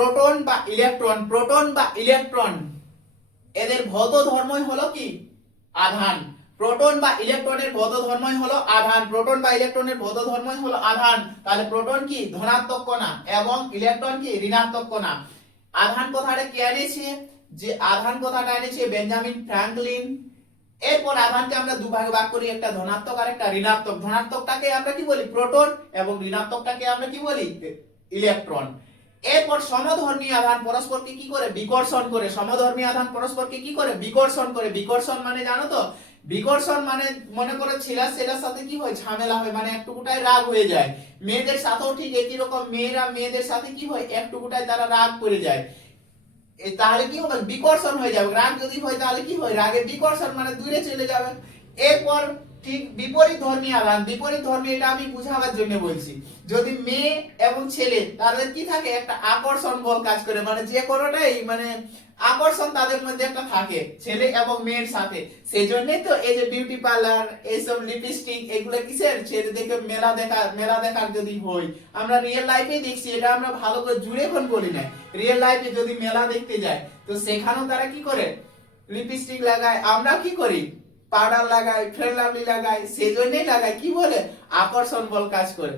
Proton এদের ভৌত ধর্মই হলো কি আধান। প্রোটন বা ইলেকট্রনের ভৌত ধর্মই হলো আধান। প্রোটন বা ইলেকট্রনের ভৌত ধর্মই হলো আধান। তাহলে প্রোটন কি ধনাত্মক কণা এবং ইলেকট্রন কি ঋণাত্মক কণা। আধান কথাটা কে এনেছে? যে আধান কথাটা এনেছে বেঞ্জামিন ফ্র্যাঙ্কলিন। এরপর আধানকে আমরা দুভাগে ভাগ করি, একটা ধনাত্মক আর একটা ঋণাত্মক। ধনাত্মকটাকে আমরা কি বলি প্রোটন এবং ঋণাত্মকটাকে আমরা কি বলি ইলেকট্রন। এরপর সমধর্মী আধান পরস্পরকে কি করে বিকর্ষণ করে। সমধর্মী আধান পরস্পরকে কি করে বিকর্ষণ করে। বিকর্ষণ মানে জানো তো? বিকর্ষণ মানে মনে করো ছেলের সাথে কি হয় ঝামেলা হয়, মানে একটুকুটাই রাগ হয়ে যায়। মেয়েদের সাথেও ঠিক একই রকম, মেয়েরা মেয়েদের সাথে কি হয় একটুকুটাই তারা রাগ করে যায়। তাহলে কি হবে বিকর্ষণ হয়ে যাবে। রাগ যদি হয় তাহলে কি হয় রাগে বিকর্ষণ মানে দূরে চলে যাবে। এরপর ঠিক বিপরীত ধর্মী আধান। বিপরীত ধর্মী এটা আমি বুঝাবার জন্য বলছি। যদি মেয়ে এবং ছেলে তাদের কি থাকে একটা আকর্ষণ বল কাজ করে, মানে যে কোনোটাই মানে আকর্ষণ তাদের মধ্যে একটা থাকে ছেলে এবং মেয়ের সাথে। সেই জন্যই তো এই যে বিউটি পার্লার এইসব লিপস্টিক এগুলো কিসের ছেলে দেখে মেলা দেখার যদি হই আমরা রিয়েল লাইফে দেখছি, এটা আমরা ভালো করে জুড়ে এখন বলি না। রিয়েল লাইফে যদি মেলা দেখতে যায় তো সেখানেও তারা কি করে লিপস্টিক লাগায়, আমরা কি করি পাউডার লাগাই, ফেয়ার লাভলি লাগাই। সেজন্যই লাগাই কি বলে আকর্ষণ বল কাজ করে।